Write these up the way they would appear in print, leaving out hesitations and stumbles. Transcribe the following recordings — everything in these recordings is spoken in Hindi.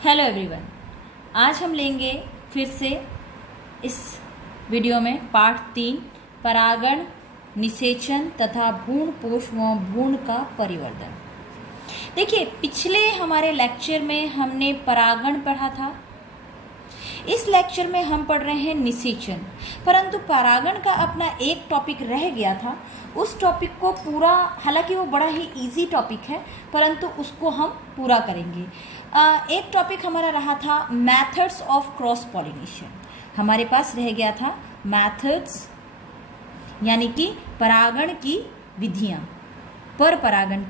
हेलो एवरीवन, आज हम लेंगे फिर से इस वीडियो में पार्ट 3 परागण, निषेचन तथा भ्रूण पोष व भ्रूण का परिवर्धन। देखिए, पिछले हमारे लेक्चर में हमने परागण पढ़ा था। इस लेक्चर में हम पढ़ रहे हैं निषेचन, परंतु परागण का अपना एक टॉपिक रह गया था। उस टॉपिक को पूरा, हालांकि वो बड़ा ही इजी टॉपिक है, परंतु उसको हम पूरा करेंगे। एक टॉपिक हमारा रहा था मेथड्स ऑफ क्रॉस पॉलिनेशन। हमारे पास रह गया था मेथड्स, यानी कि परागण की विधियां, पर परागण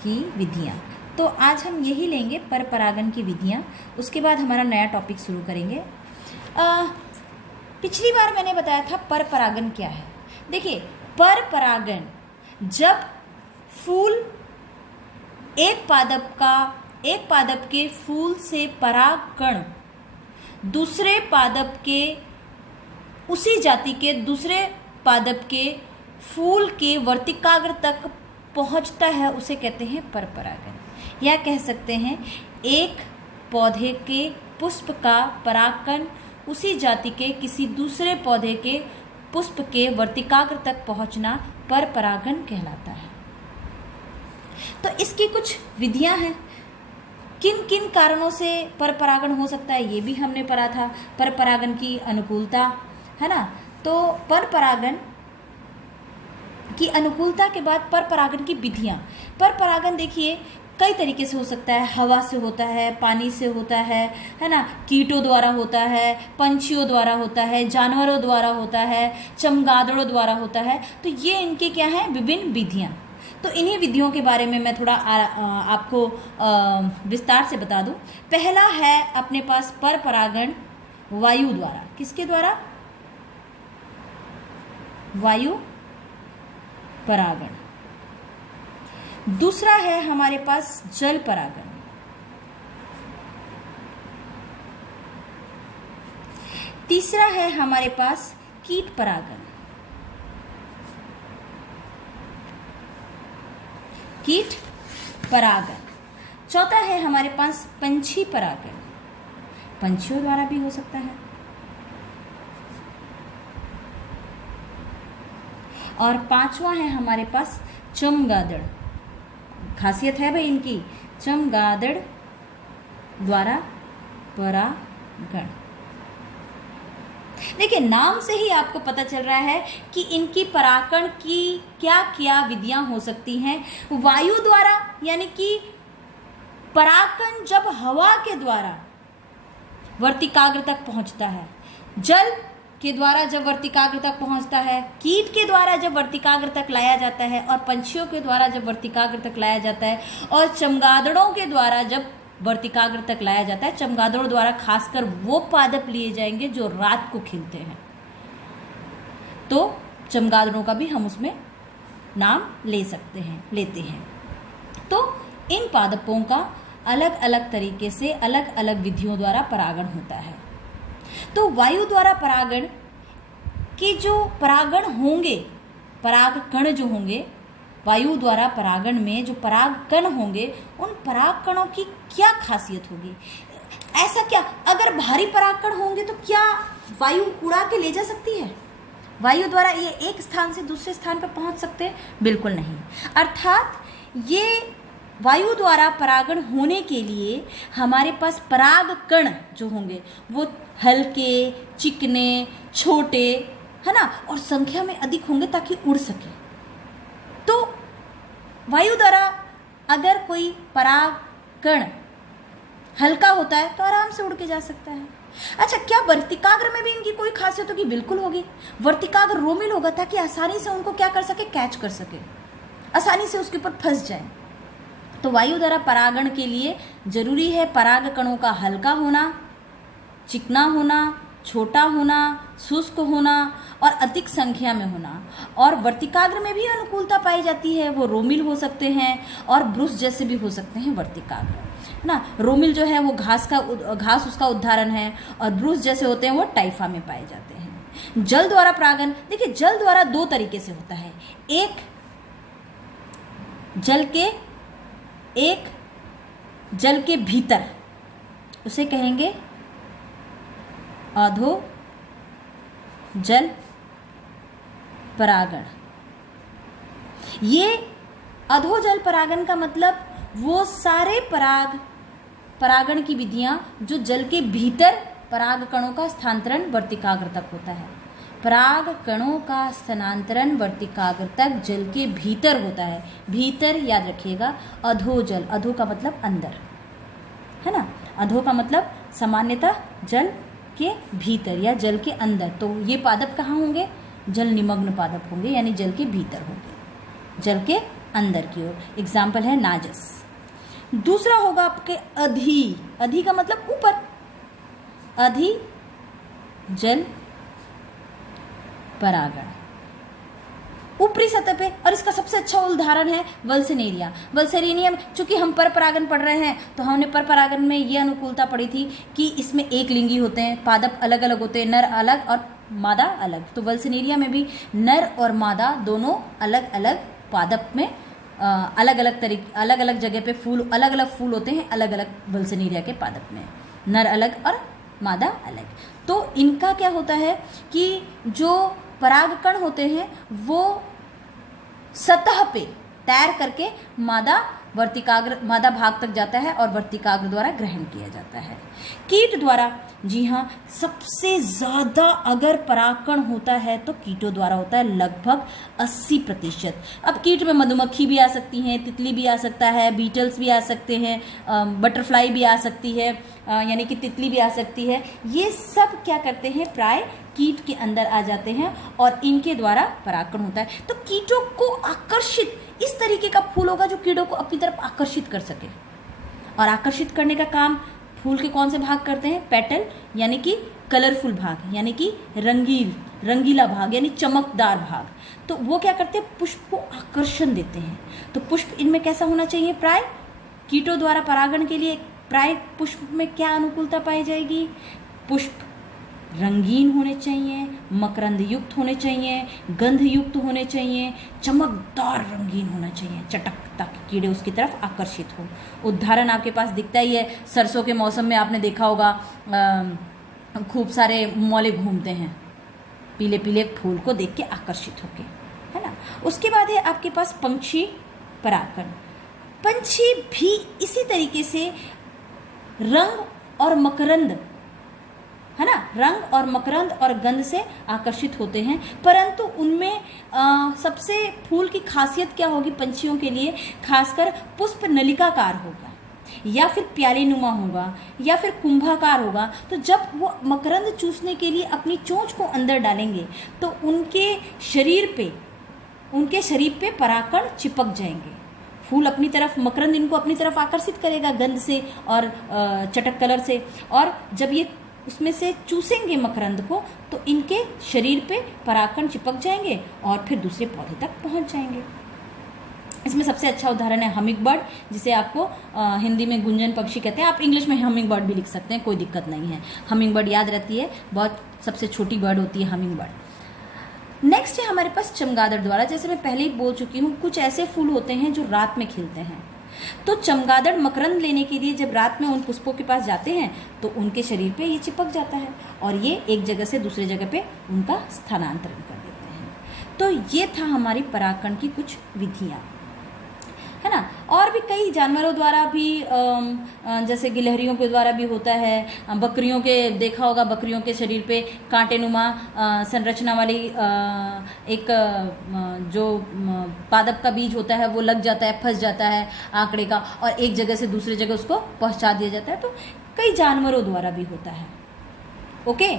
की विधियां। तो आज हम यही लेंगे, पर परागण की विधियां। उसके बाद हमारा नया टॉपिक शुरू करेंगे। पिछली बार मैंने बताया था पर परागण क्या है। देखिए, पर परागण जब फूल एक पादप के फूल से पराग कण दूसरे पादप के, उसी जाति के दूसरे पादप के फूल के वर्तिकाग्र तक पहुंचता है, उसे कहते हैं पर परागण। या कह सकते हैं एक पौधे के पुष्प का परागकण उसी जाति के किसी दूसरे पौधे के पुष्प के वर्तिकाग्र तक पहुंचना पर परागण कहलाता है। तो इसकी कुछ विधियां हैं। किन किन कारणों से पर परागण हो सकता है, ये भी हमने पढ़ा था। पर परागण की अनुकूलता, है ना। तो पर परागण की अनुकूलता के बाद पर परागण की विधियां। पर परागण देखिए कई तरीके से हो सकता है। हवा से होता है, पानी से होता है ना, कीटों द्वारा होता है, पंछियों द्वारा होता है, जानवरों द्वारा होता है, चमगादड़ों द्वारा होता है। तो ये इनके क्या हैं, विभिन्न विधियां। तो इन्हीं विधियों के बारे में मैं थोड़ा आपको विस्तार से बता दूं। पहला है अपने पास पर परागण वायु द्वारा। किसके द्वारा? वायु परागण। दूसरा है हमारे पास जल परागण। तीसरा है हमारे पास कीट परागण। चौथा है हमारे पास पंछी परागण। पंछियों द्वारा भी हो सकता है। और पांचवा है हमारे पास चमगादड़। खासियत है भाई इनकी, चमगादड़ द्वारा परागण। देखिए, नाम से ही आपको पता चल रहा है कि इनकी परागण की क्या क्या विधियां हो सकती हैं। वायु द्वारा, यानी कि परागण जब हवा के द्वारा वर्तिकाग्र तक पहुंचता है, जल के द्वारा जब वर्तिकाग्र तक पहुंचता है, कीट के द्वारा जब वर्तिकाग्र तक लाया जाता है, और पंछियों के द्वारा जब वर्तिकाग्र तक लाया जाता है, और चमगादड़ों के द्वारा जब वर्तिकाग्र तक लाया जाता है। चमगादड़ों द्वारा खासकर वो पादप लिए जाएंगे जो रात को खिलते हैं, तो चमगादड़ों का भी हम उसमें नाम लेते हैं। तो इन पादपों का अलग अलग तरीके से अलग अलग विधियों द्वारा परागण होता है। तो वायु द्वारा परागण के जो परागण होंगे, परागकण जो होंगे, वायु द्वारा परागण में जो परागकण होंगे, उन परागकणों की क्या खासियत होगी? ऐसा क्या, अगर भारी परागकण होंगे तो क्या वायु उड़ा के ले जा सकती है? वायु द्वारा ये एक स्थान से दूसरे स्थान पर पहुंच सकते हैं? बिल्कुल नहीं। अर्थात ये वायु द्वारा परागण होने के लिए हमारे पास परागकण जो होंगे वो हल्के, चिकने, छोटे, है ना, और संख्या में अधिक होंगे ताकि उड़ सके। तो वायु द्वारा अगर कोई परागकण हल्का होता है तो आराम से उड़ के जा सकता है। अच्छा, क्या वर्तिकाग्र में भी इनकी कोई खासियत होगी? बिल्कुल होगी। वर्तिकाग्र रोमिल होगा ताकि आसानी से उनको क्या कर सके, कैच कर सके, आसानी से उसके ऊपर फंस जाए। तो वायु द्वारा परागण के लिए जरूरी है परागकणों का हल्का होना, चिकना होना, छोटा होना, शुष्क होना और अधिक संख्या में होना। और वर्तिकाग्र में भी अनुकूलता पाई जाती है। वो रोमिल हो सकते हैं और ब्रुश जैसे भी हो सकते हैं वर्तिकाग्र, है ना। रोमिल जो है वो घास उसका उदाहरण है, और ब्रुश जैसे होते हैं वो टाइफा में पाए जाते हैं। जल द्वारा परागण, देखिए जल द्वारा दो तरीके से होता है। एक जल के भीतर, उसे कहेंगे अधो जल परागण। ये अधोजल परागण का मतलब वो सारे परागण की विधियां जो जल के भीतर पराग कणों का स्थानांतरण वर्तिकाग्र तक होता है। पराग कणों का स्थानांतरण वर्तिकाग्र तक जल के भीतर होता है। भीतर याद रखिएगा, अधोजल, अधो का मतलब अंदर, है ना, अधो का मतलब सामान्यतः जल के भीतर या जल के अंदर। तो ये पादप कहाँ होंगे? जल निमग्न पादप होंगे, यानी जल के भीतर होंगे, जल के अंदर की ओर। एग्जाम्पल है नाजस। दूसरा होगा आपके अधि। अधि का मतलब ऊपर, अधि जल परागण, ऊपरी सतह पे। और इसका सबसे अच्छा उदाहरण है वल्सेनेरिया। वल्सेरेनियम, चूंकि हम पर परागण पढ़ रहे हैं तो हमने पर परागण में ये अनुकूलता पढ़ी थी कि इसमें एक लिंगी होते हैं, पादप अलग अलग होते हैं, नर अलग और मादा अलग। तो वल्सेनेरिया में भी नर और मादा दोनों अलग अलग पादप में अलग अलग जगह पे फूल, अलग अलग फूल होते हैं अलग अलग वल्सेनेरिया के पादप में, नर अलग और मादा अलग। तो इनका क्या होता है कि जो परागकण होते हैं वो सतह पे तैर करके मादा भाग तक जाता है और वर्तिकाग्र द्वारा ग्रहण किया जाता है। कीट द्वारा, जी हाँ, सबसे ज़्यादा अगर परागकण होता है तो कीटों द्वारा होता है, लगभग 80%। अब कीट में मधुमक्खी भी आ सकती हैं, तितली भी आ सकता है, बीटल्स भी आ सकते हैं, बटरफ्लाई भी आ सकती है, यानी कि तितली भी आ सकती है। ये सब क्या करते हैं? प्राय कीट के अंदर आ जाते हैं और इनके द्वारा परागकण होता है। तो कीटों को आकर्षित, इस तरीके का फूल होगा जो कीड़ों को अपनी तरफ आकर्षित कर सके। और आकर्षित करने का काम फूल के कौन से भाग करते हैं? पेटल, यानी कि कलरफुल भाग, यानी कि रंगीला भाग, यानी चमकदार भाग। तो वो क्या करते हैं? पुष्प को आकर्षण देते हैं। तो पुष्प इनमें कैसा होना चाहिए? प्राय कीटों द्वारा परागण के लिए प्राय पुष्प में क्या अनुकूलता पाई जाएगी? पुष्प रंगीन होने चाहिए, मकरंद युक्त होने चाहिए, गंध युक्त होने चाहिए, चमकदार रंगीन होना चाहिए, चटक, ताकि कीड़े उसकी तरफ आकर्षित हो। उदाहरण आपके पास दिखता ही है, सरसों के मौसम में आपने देखा होगा खूब सारे मौले घूमते हैं पीले पीले फूल को देख के आकर्षित होके, है ना। उसके बाद है आपके पास पंछी परागण। पंछी भी इसी तरीके से रंग और मकरंद, है ना, रंग और मकरंद और गंध से आकर्षित होते हैं। परंतु उनमें सबसे फूल की खासियत क्या होगी पंछियों के लिए? खासकर पुष्प नलिकाकार होगा या फिर प्यालेनुमा होगा या फिर कुंभाकार होगा। तो जब वो मकरंद चूसने के लिए अपनी चोंच को अंदर डालेंगे तो उनके शरीर पे परागकण चिपक जाएंगे। फूल अपनी तरफ, मकरंद इनको अपनी तरफ आकर्षित करेगा गंध से और चटक कलर से, और जब ये उसमें से चूसेंगे मकरंद को तो इनके शरीर पे परागकण चिपक जाएंगे और फिर दूसरे पौधे तक पहुंच जाएंगे। इसमें सबसे अच्छा उदाहरण है हमिंग बर्ड, जिसे आपको हिंदी में गुंजन पक्षी कहते हैं। आप इंग्लिश में हमिंग बर्ड भी लिख सकते हैं, कोई दिक्कत नहीं है। हमिंग बर्ड याद रहती है, बहुत सबसे छोटी बर्ड होती है हमिंग बर्ड। नेक्स्ट है हमारे पास चमगादड़ द्वारा। जैसे मैं पहले ही बोल चुकी हूँ, कुछ ऐसे फूल होते हैं जो रात में खिलते हैं। तो चमगादड़ मकरंद लेने के लिए जब रात में उन पुष्पों के पास जाते हैं तो उनके शरीर पे ये चिपक जाता है और ये एक जगह से दूसरे जगह पे उनका स्थानांतरण कर देते हैं। तो ये था हमारी परागकण की कुछ विधियाँ, है ना। और भी कई जानवरों द्वारा भी, जैसे गिलहरियों के द्वारा भी होता है। बकरियों के देखा होगा, बकरियों के शरीर पे कांटेनुमा संरचना वाली एक जो पादप का बीज होता है वो लग जाता है, फंस जाता है आंकड़े का, और एक जगह से दूसरी जगह उसको पहुंचा दिया जाता है। तो कई जानवरों द्वारा भी होता है। ओके,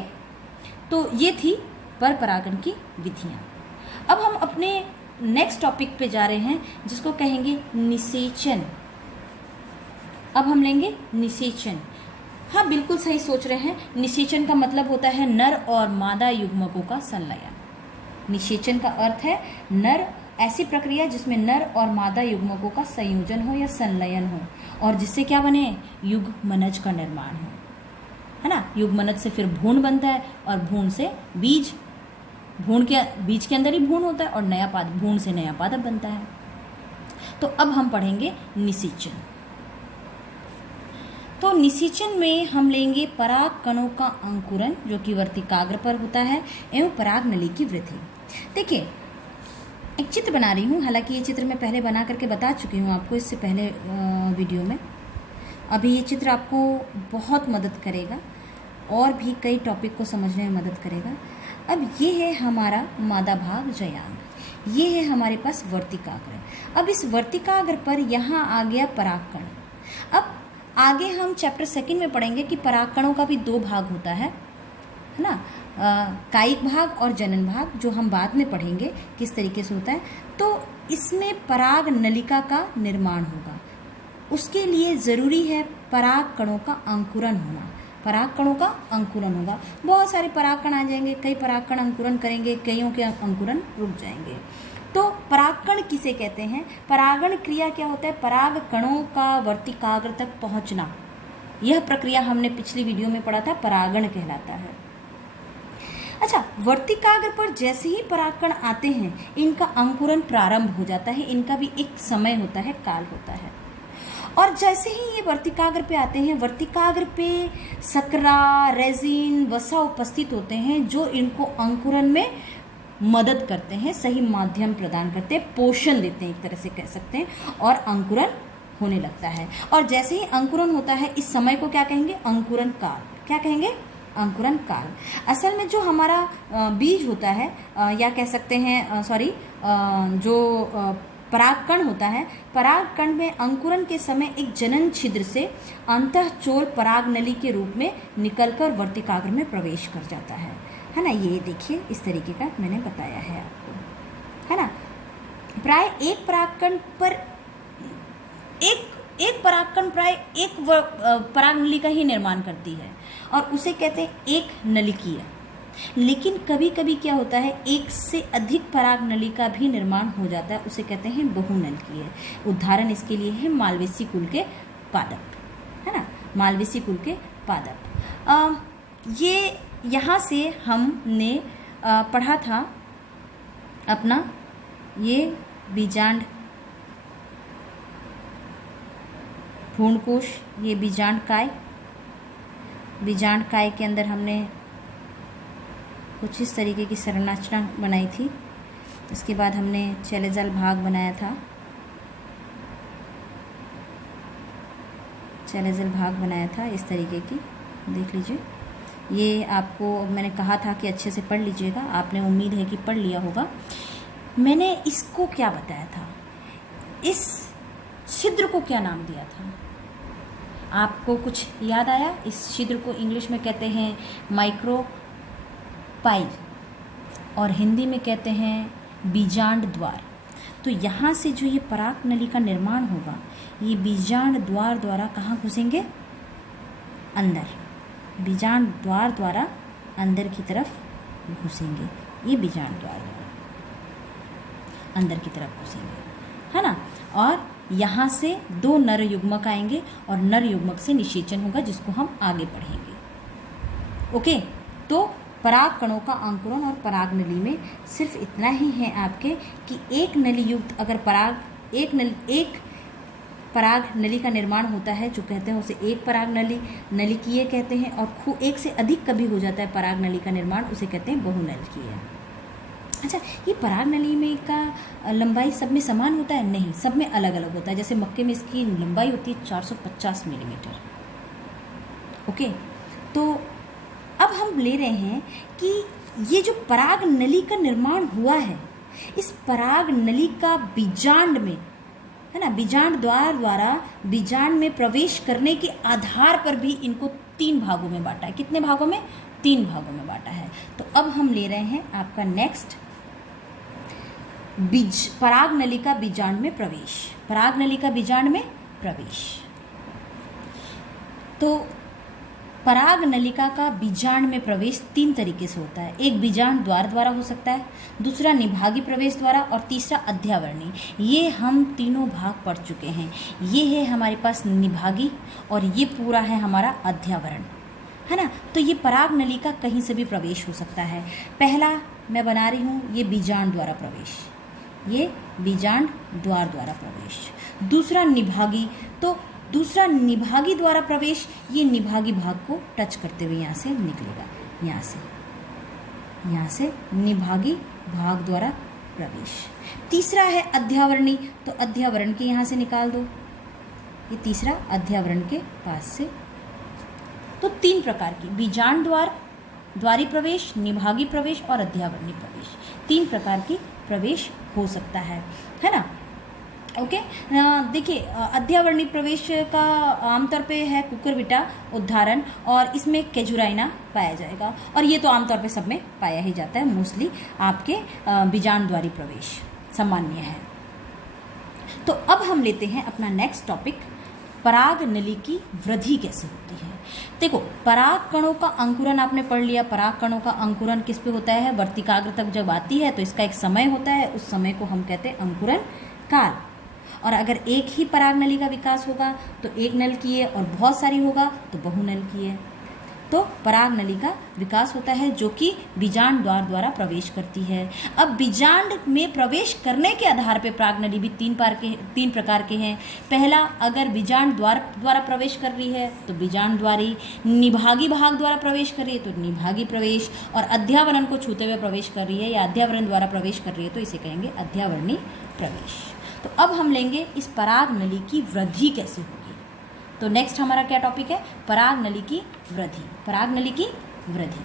तो ये थी पर परागण की विधियाँ। अब हम अपने नेक्स्ट टॉपिक पे जा रहे हैं जिसको कहेंगे निषेचन। अब हम लेंगे निषेचन। हाँ, बिल्कुल सही सोच रहे हैं। निषेचन का मतलब होता है नर और मादा युग्मकों का संलयन। निषेचन का अर्थ है नर, ऐसी प्रक्रिया जिसमें नर और मादा युग्मकों का संयोजन हो या संलयन हो और जिससे क्या बने? युग्मनज का निर्माण हो, है ना। युग्मनज से फिर भ्रूण बनता है और भ्रूण से बीज, भ्रूण के बीज के अंदर ही भ्रूण होता है और नया पादप, भ्रूण से नया पादप बनता है। तो अब हम पढ़ेंगे निषेचन। तो निषेचन में हम लेंगे पराग कणों का अंकुरन, जो कि वर्तिकाग्र पर होता है, एवं पराग नली की वृद्धि। देखिए, एक चित्र बना रही हूँ, हालांकि ये चित्र मैं पहले बना करके बता चुकी हूँ आपको इससे पहले वीडियो में। अभी ये चित्र आपको बहुत मदद करेगा और भी कई टॉपिक को समझने में मदद करेगा। अब ये है हमारा मादा भाग जयांग, ये है हमारे पास वर्तिकाग्र। अब इस वर्तिकाग्र पर यहाँ आ गया परागकण। अब आगे हम चैप्टर 2 में पढ़ेंगे कि परागकणों का भी 2 भाग होता है ना, कायिक भाग और जनन भाग, जो हम बाद में पढ़ेंगे किस तरीके से होता है। तो इसमें पराग नलिका का निर्माण होगा, उसके लिए ज़रूरी है पराग कणों का अंकुरन होना। पराग कणों का अंकुरन होगा, बहुत सारे परागकण आ जाएंगे, कई परागकण अंकुरन करेंगे, कईयों के अंकुरन रुक जाएंगे। तो परागकण किसे कहते हैं? परागण क्रिया क्या होता है? पराग कणों का वर्तिकाग्र तक पहुंचना, यह प्रक्रिया हमने पिछली वीडियो में पढ़ा था, परागण कहलाता है। अच्छा, वर्तिकाग्र पर जैसे ही परागकण आते हैं इनका अंकुरन प्रारंभ हो जाता है, इनका भी एक समय होता है, काल होता है। और जैसे ही ये वर्तिकाग्र पे आते हैं, वर्तिकाग्र पे सकरा, रेजिन, वसा उपस्थित होते हैं, जो इनको अंकुरन में मदद करते हैं, सही माध्यम प्रदान करते हैं, पोषण देते हैं, एक तरह से कह सकते हैं, और अंकुरन होने लगता है। और जैसे ही अंकुरन होता है, इस समय को क्या कहेंगे? अंकुरन काल। क्या कहेंगे? अंकुरन काल। असल में जो हमारा बीज होता है, या कह सकते हैं जो परागकण होता है, परागकण में अंकुरन के समय एक जनन छिद्र से अंतःचोल परागनली के रूप में निकलकर वर्तिकाग्र में प्रवेश कर जाता है ना। ये देखिए, इस तरीके का मैंने बताया है आपको, है ना। प्राय एक परागकण पर एक परागकण प्राय एक परागनली का ही निर्माण करती है, और उसे कहते हैं एक नलिकीय। लेकिन कभी कभी क्या होता है, एक से अधिक परागनली का भी निर्माण हो जाता है, उसे कहते हैं बहुनलिकीय। उदाहरण इसके लिए है मालवेसी कुल के पादप, है ना, मालवेसी कुल के पादप। ये यहाँ से हमने पढ़ा था अपना ये बीजांड भ्रूणकोश, ये बीजांड काय। बीजांड काय के अंदर हमने कुछ इस तरीके की संरचना बनाई थी। इसके बाद हमने चेलेजल भाग बनाया था, चेलेजल भाग बनाया था इस तरीके की, देख लीजिए। ये आपको मैंने कहा था कि अच्छे से पढ़ लीजिएगा, आपने उम्मीद है कि पढ़ लिया होगा। मैंने इसको क्या बताया था, इस छिद्र को क्या नाम दिया था, आपको कुछ याद आया? इस छिद्र को इंग्लिश में कहते हैं माइक्रोपाइल और हिंदी में कहते हैं बीजांड द्वार। तो यहाँ से जो ये पराग नली का निर्माण होगा, ये बीजांड द्वार द्वारा कहाँ घुसेंगे? अंदर। बीजांड द्वार द्वारा अंदर की तरफ घुसेंगे, ये बीजांड द्वार द्वारा अंदर की तरफ घुसेंगे, है ना। और यहाँ से 2 नर युग्मक आएंगे और नर युग्मक से निषेचन होगा, जिसको हम आगे पढ़ेंगे। ओके, तो पराग कणों का अंकुरन और पराग नली में सिर्फ इतना ही है आपके कि एक नली युक्त अगर एक पराग नली का निर्माण होता है, जो कहते हैं उसे एक पराग नलिकीय कहते हैं, और एक से अधिक कभी हो जाता है पराग नली का निर्माण, उसे कहते हैं बहुनलिकीय। अच्छा, ये पराग नली में का लंबाई सब में समान होता है? नहीं, सब में अलग अलग होता है। जैसे मक्के में इसकी लंबाई होती है 450 मिलीमीटर। ओके, तो अब हम ले रहे हैं कि ये जो पराग नली का निर्माण हुआ है, इस पराग नली का बीजांड में, है ना, बीजांड द्वार द्वारा बीजांड में प्रवेश करने के आधार पर भी इनको 3 भागों में बांटा है। कितने भागों में? 3 भागों में बांटा है। तो अब हम ले रहे हैं आपका नेक्स्ट पराग नली का बीजांड में प्रवेश। पराग नली का बीजांड में प्रवेश। तो पराग नलिका का बीजांड में प्रवेश 3 तरीके से होता है। एक बीजांड द्वार द्वारा हो सकता है, दूसरा निभागी प्रवेश द्वारा, और तीसरा अध्यावरणी। ये हम तीनों भाग पढ़ चुके हैं। ये है हमारे पास निभागी और ये पूरा है हमारा अध्यावरण, है ना। तो ये पराग नली का कहीं से भी प्रवेश हो सकता है। पहला मैं बना रही हूँ, ये बीजांड द्वारा प्रवेश, ये बीजांड द्वार द्वारा प्रवेश। दूसरा निभागी, तो दूसरा निभागी द्वारा प्रवेश, ये निभागी भाग को टच करते हुए यहाँ से निकलेगा, यहाँ से निभागी भाग द्वारा प्रवेश। तीसरा है अध्यावरणी, तो अध्यावरण के यहाँ से निकाल दो, ये तीसरा अध्यावरण के पास से। तो 3 प्रकार की बीजांड द्वार, द्वारी प्रवेश, निभागी प्रवेश और अध्यावरणी प्रवेश, 3 प्रकार की प्रवेश हो सकता है ना। ओके, देखिए अध्यावरणी प्रवेश का आमतौर पे है कुकुरबिटा उदाहरण, और इसमें केजुराइना पाया जाएगा, और ये तो आमतौर पे सब में पाया ही जाता है, मोस्टली आपके बीजांड द्वारी प्रवेश सामान्य है। तो अब हम लेते हैं अपना नेक्स्ट टॉपिक, पराग नली की वृद्धि कैसे होती है। देखो, पराग कणों का अंकुरन आपने पढ़ लिया। पराग कणों का अंकुरन किस पे होता है? वर्तिकाग्र तक जब आती है तो इसका एक समय होता है, उस समय को हम कहते हैं अंकुरन काल। और अगर एक ही पराग नली का विकास होगा तो एक नल की है, और बहुत सारी होगा तो बहुनल की है। तो पराग नली का विकास होता है जो कि बीजांड द्वार द्वारा प्रवेश करती है। अब बीजांड में प्रवेश करने के आधार पे पराग नली भी 3 प्रकार के हैं। पहला, अगर बीजांड द्वार द्वारा प्रवेश कर रही है तो बीजांड द्वारी, निभागी भाग द्वारा प्रवेश कर रही है तो निभागी प्रवेश, और अध्यावरण को छूते हुए प्रवेश कर रही है या अध्यावरण द्वारा प्रवेश कर रही है तो इसे कहेंगे अध्यावरणी प्रवेश। तो अब हम लेंगे इस पराग नली की वृद्धि कैसे होगी। तो नेक्स्ट हमारा क्या टॉपिक है? पराग नली की वृद्धि। पराग नली की वृद्धि।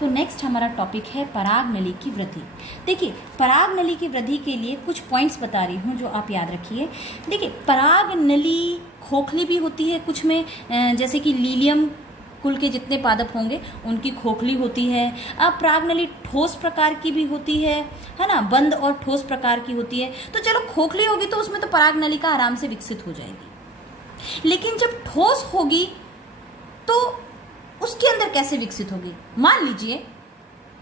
तो नेक्स्ट हमारा टॉपिक है पराग नली की वृद्धि। देखिए, पराग नली की वृद्धि के लिए कुछ पॉइंट्स बता रही हूँ जो आप याद रखिए। देखिए, पराग नली खोखली भी होती है कुछ में, जैसे कि लीलियम कुल के जितने पादप होंगे उनकी खोखली होती है। अब पराग नली ठोस प्रकार की भी होती है ना, बंद और ठोस प्रकार की होती है। तो चलो, खोखली होगी तो उसमें तो पराग नलिका आराम से विकसित हो जाएगी, लेकिन जब ठोस होगी तो उसके अंदर कैसे विकसित होगी? मान लीजिए,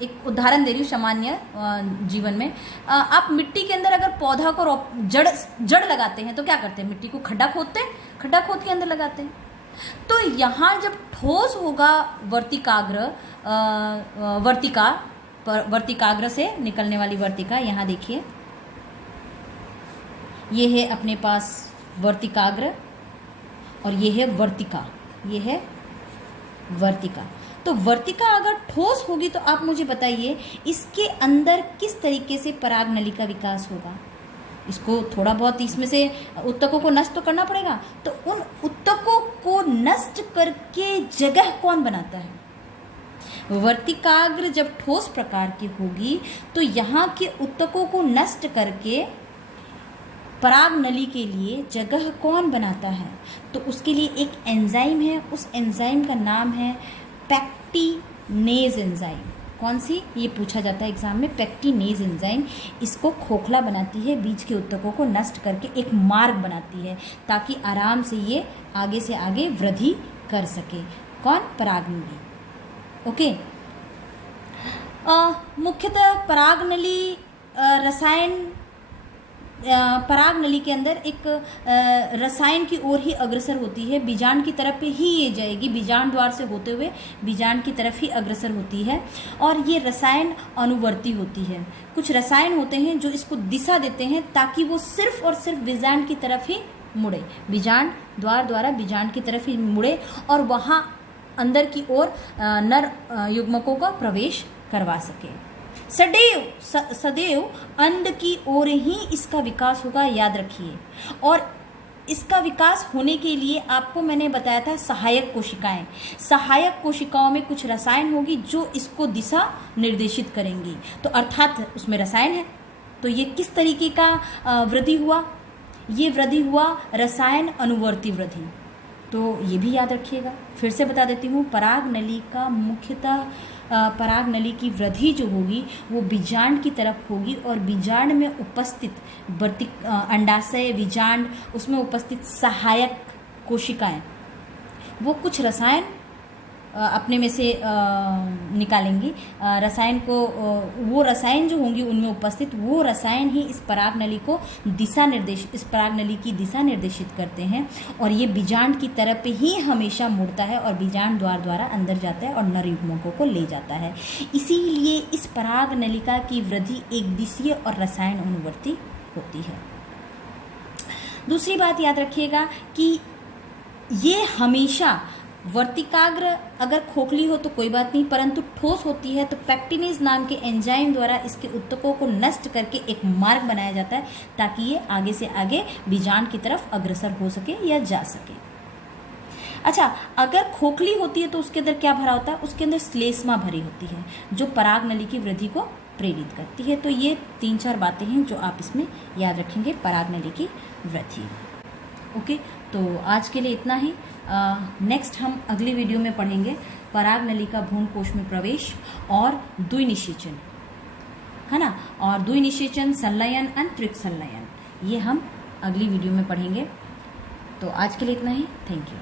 एक उदाहरण दे रही हूँ सामान्य जीवन में, आप मिट्टी के अंदर अगर पौधा को जड़ लगाते हैं तो क्या करते हैं? मिट्टी को खड्डा खोदते हैं, खड्डा खोद के अंदर लगाते हैं। तो यहाँ जब ठोस होगा वर्तिकाग्र से निकलने वाली वर्तिका, यहाँ देखिए ये है अपने पास वर्तिकाग्र और ये है वर्तिका, ये है वर्तिका। तो वर्तिका अगर ठोस होगी तो आप मुझे बताइए इसके अंदर किस तरीके से पराग नली का विकास होगा। इसको थोड़ा बहुत इसमें से उत्तकों को नष्ट तो करना पड़ेगा, तो उन उत्तकों को नष्ट करके जगह कौन बनाता है? वर्तिकाग्र जब ठोस प्रकार की होगी तो यहाँ के उत्तकों को नष्ट करके पराग नली के लिए जगह कौन बनाता है? तो उसके लिए एक एंजाइम है, उस एंजाइम का नाम है पेक्टिनेज एंजाइम। कौन सी? ये पूछा जाता है एग्जाम में, पेक्टिनेज एंजाइम। इसको खोखला बनाती है, बीज के उत्तकों को नष्ट करके एक मार्ग बनाती है ताकि आराम से ये आगे से आगे वृद्धि कर सके। कौन? पराग नली। ओके, मुख्यतः पराग नली पराग नली के अंदर एक रसायन की ओर ही अग्रसर होती है, बीजांड की तरफ ही ये जाएगी, बीजांड द्वार से होते हुए बीजांड की तरफ ही अग्रसर होती है। और ये रसायन अनुवर्ती होती है। कुछ रसायन होते हैं जो इसको दिशा देते हैं ताकि वो सिर्फ और सिर्फ बीजांड की तरफ ही मुड़े, बीजांड द्वार द्वारा बीजांड की तरफ ही मुड़े और वहाँ अंदर की ओर नर युग्मकों का प्रवेश करवा सके। सदैव अंड की ओर ही इसका विकास होगा, याद रखिए। और इसका विकास होने के लिए आपको मैंने बताया था सहायक कोशिकाएं। सहायक कोशिकाओं में कुछ रसायन होगी जो इसको दिशा निर्देशित करेंगी। तो अर्थात उसमें रसायन है। तो ये किस तरीके का वृद्धि हुआ? ये वृद्धि हुआ रसायन अनुवर्ती वृद्धि। तो ये भी याद रखिएगा। फिर से बता देती हूँ, पराग नली का मुख्यतः पराग नली की वृद्धि जो होगी वो बीजांड की तरफ होगी और बीजांड में उपस्थित अंडाशय, बीजांड, उसमें उपस्थित सहायक कोशिकाएं वो कुछ रसायन अपने में से निकालेंगी रसायन को, वो रसायन जो होंगी उनमें उपस्थित वो रसायन ही इस पराग नली को इस पराग नली की दिशा निर्देशित करते हैं और ये बीजांड की तरफ ही हमेशा मुड़ता है और बीजांड द्वारा अंदर जाता है और नर युग्मकों को ले जाता है। इसीलिए इस पराग नलिका की वृद्धि एक दिशीय और रसायन अनुवर्ती होती है। दूसरी बात याद रखिएगा कि ये हमेशा वर्तिकाग्र अगर खोखली हो तो कोई बात नहीं, परंतु ठोस होती है तो पैक्टिनेज नाम के एंजाइम द्वारा इसके उत्तकों को नष्ट करके एक मार्ग बनाया जाता है ताकि ये आगे से आगे बीजांड की तरफ अग्रसर हो सके या जा सके। अच्छा, अगर खोखली होती है तो उसके अंदर क्या भरा होता है? उसके अंदर श्लेष्मा भरी होती है जो पराग नली की वृद्धि को प्रेरित करती है। तो ये 3-4 बातें हैं जो आप इसमें याद रखेंगे पराग नली की वृद्धि। ओके, तो आज के लिए इतना ही। नेक्स्ट हम अगली वीडियो में पढ़ेंगे पराग नली का भ्रूण कोश में प्रवेश और द्विनिषेचन, है ना, और द्विनिषेचन, संलयन, अंतरिक्ष संलयन, ये हम अगली वीडियो में पढ़ेंगे। तो आज के लिए इतना ही। Thank you.